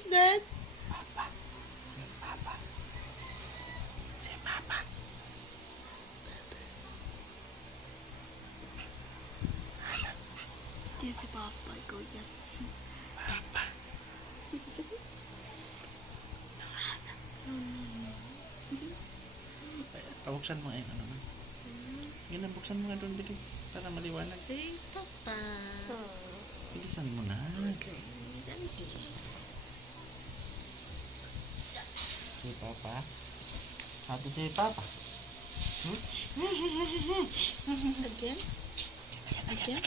is that? Papa. Say Papa. Say Papa. Yan si Papa. Ikaw yan. Papa. Pabuksan mo ngayon ano man. Ganun, buksan mo nga doon bilis. Para maliwanag. Say Papa. Bilisan mo na. Okay. Say Papa. Sabi say Papa. Again? Again?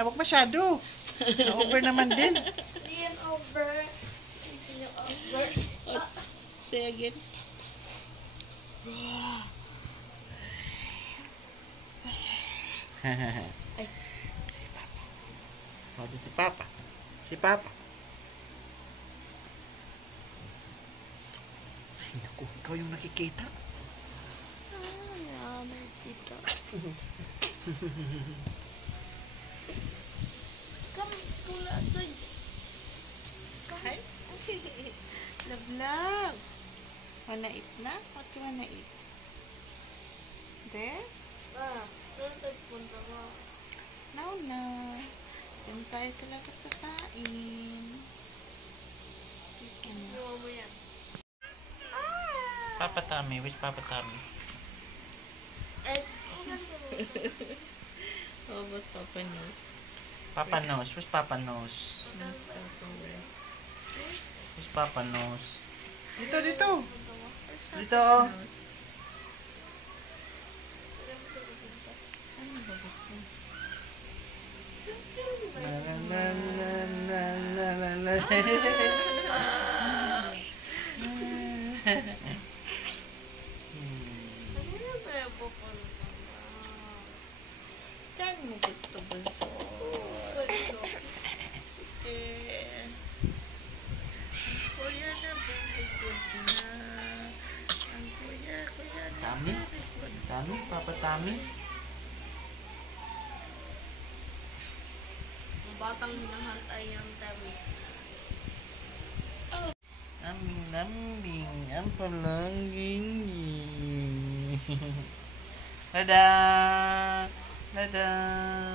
Huwag masyado. Na-over naman din. Hindi yan over. Hindi yan over. Say again. Ay. Si Papa. Sabi si Papa. Si Papa. Ay, naku. Ikaw yung nakikita. Nakikita. Come, let's go outside. Hi. Love, love. Wanna eat na? What you wanna eat? There? Saan tayo punta mo? Now na. Diyan tayo sa labas na kain. Iwan mo yan. Papa Tommy. Which Papa Tommy? Oh, but Papa knows. Papa knows. Where's Papa knows? Knows Papa where. Where's Papa knows? Dito, dito. Where's Dito. Papa's knows? Ano ba gusto? Na na na na na na na. Ano na tayo pupunta mo? Saan mo gusto bunso? Eh, kuya na very good na. Ang kuya na Tommy? very good. Tommy? Papa Tommy? Ang batang hinahantay yung tabi. Lambing ang palanging Dadah! Dadah!